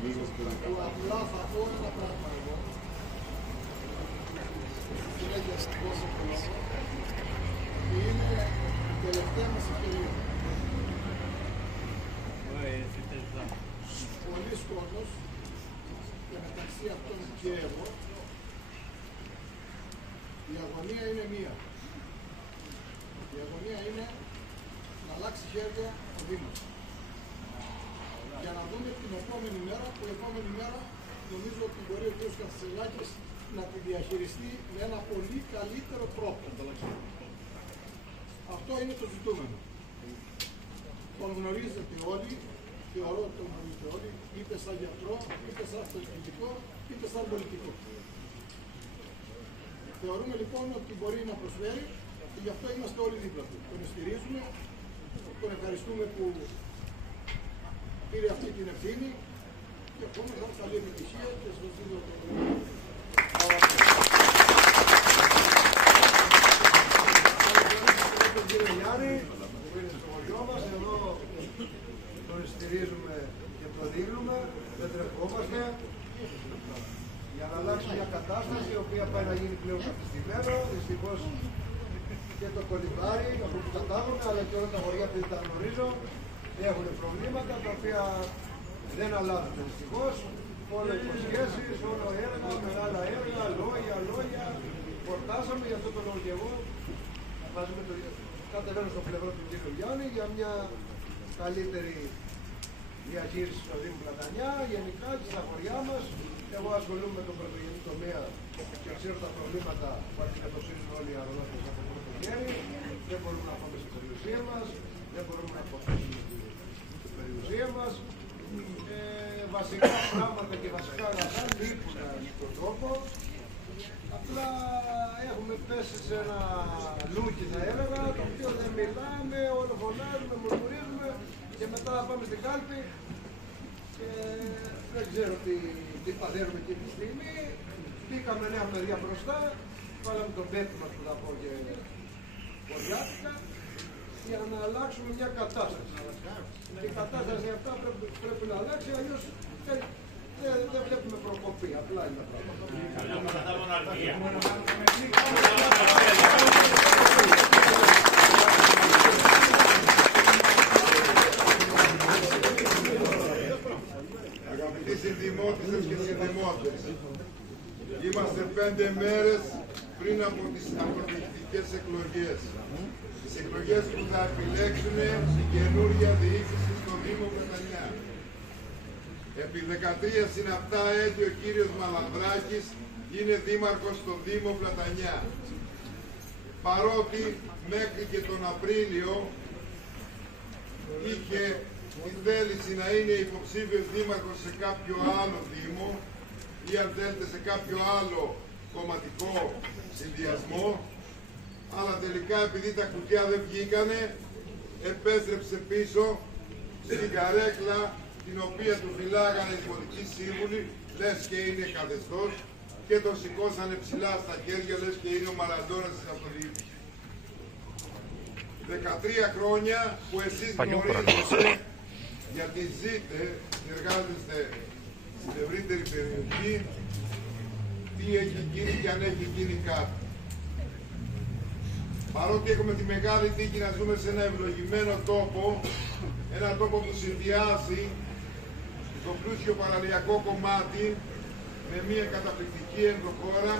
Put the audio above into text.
Απλά θα πω ένα πράγμα εγώ. Είναι η τελευταία μας ευκαιρία. Πολλοί κόσμος, και μεταξύ αυτών και εγώ, η αγωνία είναι μία. Η αγωνία είναι να αλλάξει χέρια ο Δήμος. Για να δούμε την επόμενη μέρα, που η επόμενη μέρα νομίζω ότι μπορεί ο κ. Κασελάκης να τη διαχειριστεί με ένα πολύ καλύτερο τρόπο. Αυτό είναι το ζητούμενο. Τον γνωρίζετε όλοι, θεωρώ ότι τον γνωρίζετε όλοι, είτε σαν γιατρό, είτε σαν αυτοεκπληκτικό, είτε σαν πολιτικό. Θεωρούμε λοιπόν ότι μπορεί να προσφέρει και γι' αυτό είμαστε όλοι δίπλα του. Τον στηρίζουμε, τον ευχαριστούμε που πήρε αυτή την ευθύνη και ευχόμαστε καλή επιτυχία και σας δίνω το τον κύριο Γιάννη, που είναι στο χωριό μας, εδώ τον στηρίζουμε και τον δίνουμε, δεν τρεχόμαστε για να αλλάξει μια κατάσταση η οποία πάει να γίνει πλέον καθιστημένο. Δυστυχώς και το Κολυμπάρι, από που κατάγομαι, αλλά και όλα τα χωριά που τα γνωρίζω, έχουν προβλήματα τα οποία δεν αλλάζουν δυστυχώς. Όλο υποσχέσεις, όλο έργα, μεγάλα έργα, λόγια. Φορτάσαμε, γι' αυτό το λόγο και εγώ μαζί με το κατεβαίνω στο πλευρό του κ. Γιάννη για μια καλύτερη διαχείριση στο Δήμο Πλατανιά, γενικά και στα χωριά μας. Εγώ ασχολούμαι με τον πρωτογενή τομέα και ξέρω τα προβλήματα που αντιμετωπίζουν όλοι οι αγρότες από το πρώτο χέρι. Δεν μπορούμε να πάμε στην περιουσία μας, δεν μπορούμε να αποκτήσουμε την περιουσία μας. Βασικά πράγματα και βασικά αγαθά λείπουν στον τόπο. Απλά έχουμε πέσει σε ένα λούκι, θα έλεγα, το οποίο δεν μιλάμε, όλο φωνάζουμε, μουρμουρίζουμε και μετά θα πάμε στην κάλπη και δεν ξέρω τι παθαίνουμε εκείνη τη στιγμή. Μπήκαμε νέα παιδιά μπροστά, βάλαμε τον πέπι μας που θα πω και χωριάτικα για να αλλάξουμε μια κατάσταση. Η κατάσταση αυτά πρέπει να αλλάξει, αλλιώς δεν βλέπουμε προκοπή, απλά είναι τα πράγματα. Αγαπητοί συνδημότησες και συνδημότες, είμαστε 5 μέρες πριν από τις αυτοδιοικητικές εκλογές. Τις εκλογές που θα επιλέξουν η καινούργια διοίκηση στο Δήμο Πλατανιά. Επί 13 συναπτά έτη ο κύριος Μαλανδράκης είναι δήμαρχος στο Δήμο Πλατανιά. Παρότι μέχρι και τον Απρίλιο είχε τη θέληση να είναι υποψήφιος δήμαρχος σε κάποιο άλλο δήμο ή αν θέλετε σε κάποιο άλλο κομματικό συνδυασμό, αλλά τελικά επειδή τα κουτιά δεν βγήκανε, επέστρεψε πίσω στην καρέκλα την οποία του φυλάγανε οι πολιτικοί σύμβουλοι, λες και είναι καθεστώς, και τον σηκώσανε ψηλά στα χέρια, λες και είναι ο Μαραντώνας της αυτοδιοίκησης. 13 χρόνια που εσείς γνωρίζετε, γιατί ζείτε, εργάζεστε στην ευρύτερη περιοχή, τι έχει γίνει και αν έχει γίνει κάτι. Παρότι έχουμε τη μεγάλη τύχη να ζούμε σε ένα ευλογημένο τόπο, ένα τόπο που συνδυάζει το πλούσιο παραλιακό κομμάτι με μια καταπληκτική ενδοχώρα,